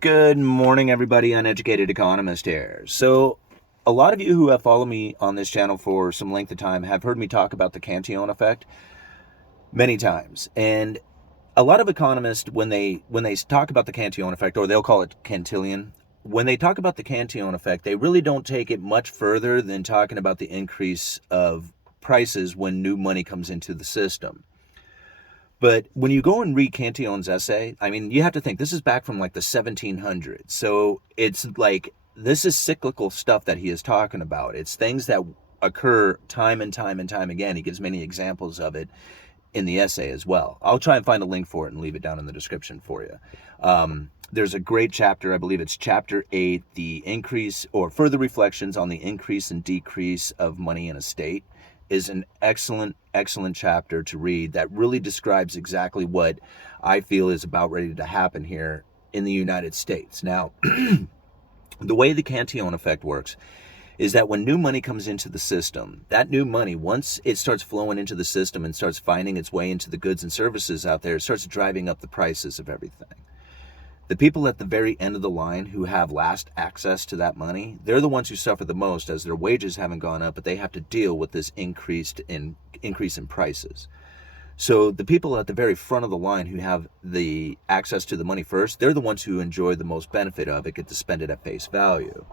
Good morning, everybody. Uneducated economist here. So, a lot of you who have followed me on this channel for some length of time have heard me talk about the Cantillon effect many times. And a lot of economists, when they talk about the Cantillon effect, or they'll call it Cantillon, when they talk about the Cantillon effect, they really don't take it much further than talking about the increase of prices when new money comes into the system. But when you go and read Cantillon's essay, I mean, you have to think this is back from like the 1700s. So it's like this is cyclical stuff that he is talking about. It's things that occur time and time and time again. He gives many examples of it in the essay as well. I'll try and find a link for it and leave it down in the description for you. There's a great chapter, I believe it's chapter 8, the increase or further reflections on the increase and decrease of money in a state is an excellent chapter to read that really describes exactly what I feel is about ready to happen here in the United States. Now, the way the Cantillon effect works is that when new money comes into the system, that new money, once it starts flowing into the system and starts finding its way into the goods and services out there, it starts driving up the prices of everything. The people at the very end of the line who have last access to that money, they're the ones who suffer the most as their wages haven't gone up, but they have to deal with this increase in prices. So the people at the very front of the line who have the access to the money first, they're the ones who enjoy the most benefit of it, get to spend it at face value.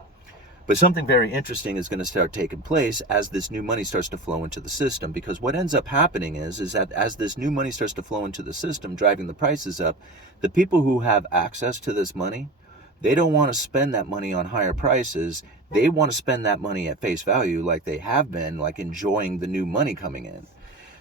But something very interesting is going to start taking place as this new money starts to flow into the system, because what ends up happening is that as this new money starts to flow into the system, driving the prices up, the people who have access to this money, they don't want to spend that money on higher prices. They want to spend that money at face value like they have been, like enjoying the new money coming in.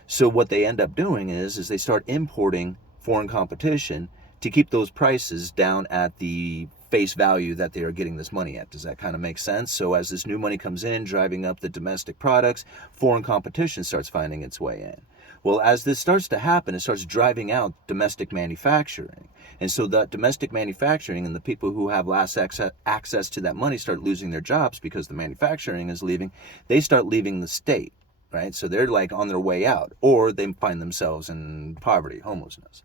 So what they end up doing is they start importing foreign competition to keep those prices down at the face value that they are getting this money at. Does that kind of make sense? So as this new money comes in, driving up the domestic products, foreign competition starts finding its way in. Well, as this starts to happen, it starts driving out domestic manufacturing. And so that domestic manufacturing and the people who have last access to that money start losing their jobs because the manufacturing is leaving. They start leaving the state, right? So they're like on their way out, or they find themselves in poverty, homelessness.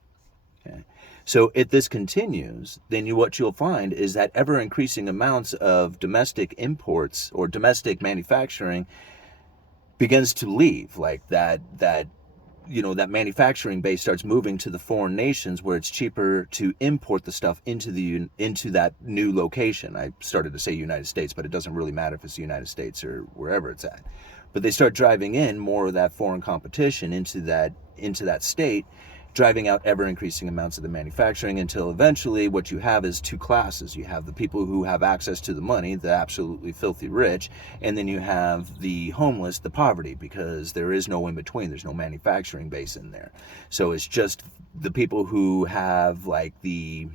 Okay. So if this continues, then what you'll find is that ever increasing amounts of domestic imports or domestic manufacturing begins to leave, like that manufacturing base starts moving to the foreign nations where it's cheaper to import the stuff into that new location. I started to say United States, but it doesn't really matter if it's the United States or wherever it's at. But they start driving in more of that foreign competition into that state, driving out ever increasing amounts of the manufacturing until eventually what you have is two classes. You have the people who have access to the money, the absolutely filthy rich, and then you have the homeless, the poverty, because there is no in between. There's no manufacturing base in there. So it's just the people who have like the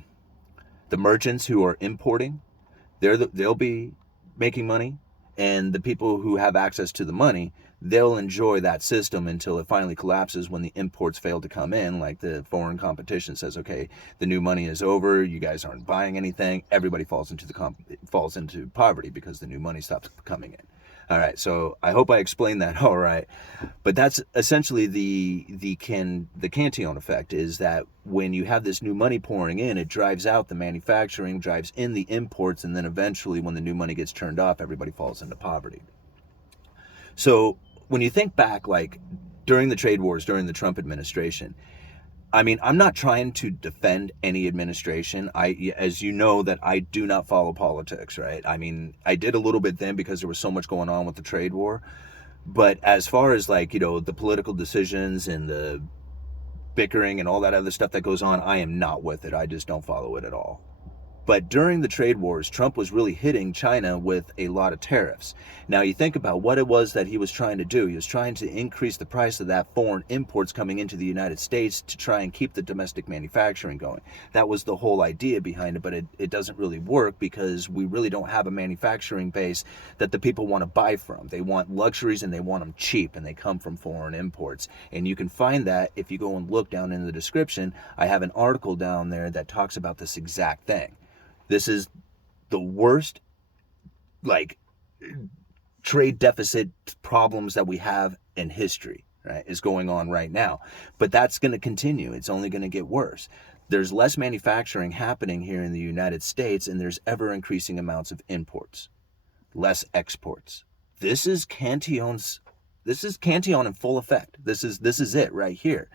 merchants who are importing, they'll be making money, and the people who have access to the money, they'll enjoy that system until it finally collapses when the imports fail to come in. Like the foreign competition says, okay, the new money is over, you guys aren't buying anything, everybody falls into poverty because the new money stops coming in. All right, so I hope I explained that all right. But that's essentially the Cantillon effect, is that when you have this new money pouring in, it drives out the manufacturing, drives in the imports, and then eventually when the new money gets turned off, everybody falls into poverty. So when you think back, like during the trade wars, during the Trump administration, I mean, I'm not trying to defend any administration. As you know, that I do not follow politics, right? I mean, I did a little bit then because there was so much going on with the trade war. But as far as like, the political decisions and the bickering and all that other stuff that goes on, I am not with it. I just don't follow it at all. But during the trade wars, Trump was really hitting China with a lot of tariffs. Now, you think about what it was that he was trying to do. He was trying to increase the price of that foreign imports coming into the United States to try and keep the domestic manufacturing going. That was the whole idea behind it, but it doesn't really work because we really don't have a manufacturing base that the people want to buy from. They want luxuries and they want them cheap, and they come from foreign imports. And you can find that if you go and look down in the description. I have an article down there that talks about this exact thing. This is the worst, like, trade deficit problems that we have in history, right, is going on right now. But that's going to continue. It's only going to get worse. there's less manufacturing happening here in the United States, and there's ever increasing amounts of imports, less exports. This is Cantillon's. This is Cantillon in full effect. This is it right here.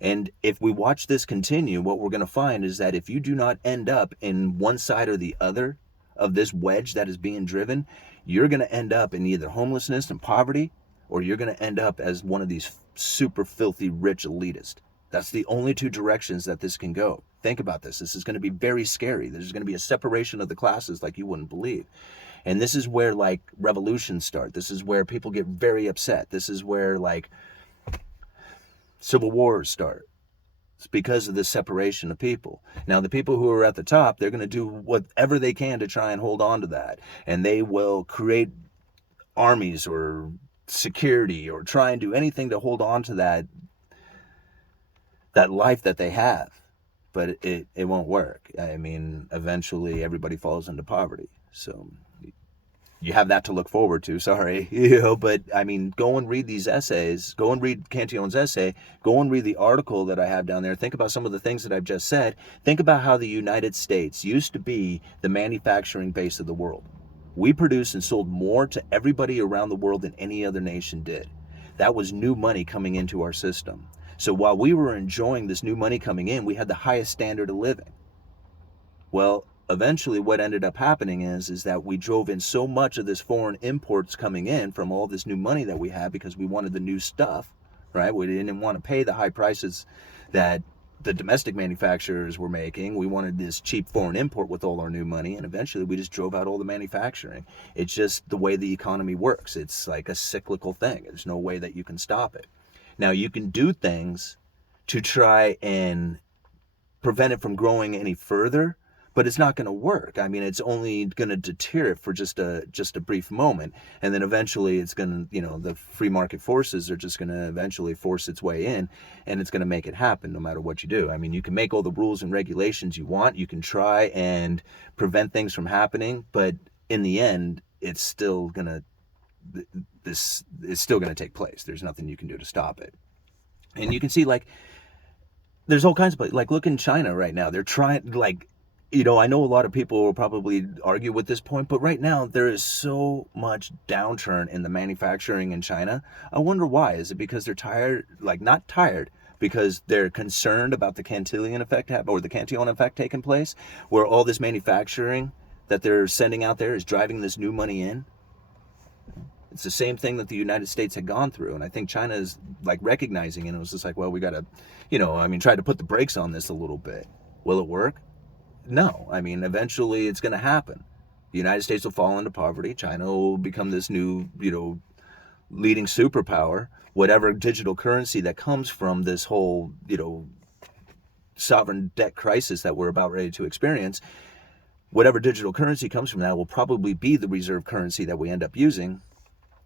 And if we watch this continue, what we're going to find is that if you do not end up in one side or the other of this wedge that is being driven, you're going to end up in either homelessness and poverty, or you're going to end up as one of these super filthy rich elitists. That's the only two directions that this can go. Think about this. This is going to be very scary. There's going to be a separation of the classes like you wouldn't believe. And this is where like revolutions start. This is where people get very upset. This is where like civil wars start. It's because of this separation of people. Now, the people who are at the top, they're going to do whatever they can to try and hold on to that. And they will create armies or security or try and do anything to hold on to that life that they have. But it won't work. I mean, eventually everybody falls into poverty. So you have that to look forward to, sorry. But I mean, go and read these essays, go and read Cantillon's essay, go and read the article that I have down there. Think about some of the things that I've just said. Think about how the United States used to be the manufacturing base of the world. We produced and sold more to everybody around the world than any other nation did. That was new money coming into our system. So while we were enjoying this new money coming in, we had the highest standard of living. Well, eventually what ended up happening is that we drove in so much of this foreign imports coming in from all this new money that we had because we wanted the new stuff, right? We didn't want to pay the high prices that the domestic manufacturers were making. We wanted this cheap foreign import with all our new money, and eventually we just drove out all the manufacturing. It's just the way the economy works. It's like a cyclical thing. There's no way that you can stop it. Now, you can do things to try and prevent it from growing any further, but it's not going to work. I mean, it's only going to deter it for just a brief moment, and then eventually it's going to, the free market forces are just going to eventually force its way in, and it's going to make it happen no matter what you do. I mean, you can make all the rules and regulations you want, you can try and prevent things from happening, but in the end, it's still going to this is still going to take place. There's nothing you can do to stop it. And you can see, like, there's all kinds of places. Like, look in China right now. They're trying, like, I know a lot of people will probably argue with this point, but right now there is so much downturn in the manufacturing in China. I wonder why. Is it because they're tired? Like, not tired, because they're concerned about the Cantillon effect or the Cantillon effect taking place, where all this manufacturing that they're sending out there is driving this new money in. It's the same thing that the United States had gone through. And I think China is like recognizing it. And it was just like, well, we got to, try to put the brakes on this a little bit. Will it work? No. I mean, eventually it's going to happen. The United States will fall into poverty. China will become this new, leading superpower. Whatever digital currency that comes from this whole, sovereign debt crisis that we're about ready to experience, whatever digital currency comes from that will probably be the reserve currency that we end up using.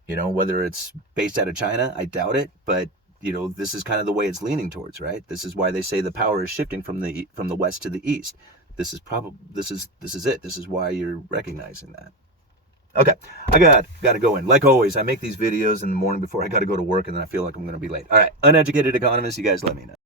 Whether it's based out of China, I doubt it, but this is kind of the way it's leaning towards, right? This is why they say the power is shifting from the west to the east. This is it. This is why you're recognizing that. Okay, I got to go in. Like always, I make these videos in the morning before I got to go to work, and then I feel like I'm going to be late. All right, uneducated economists, you guys let me know.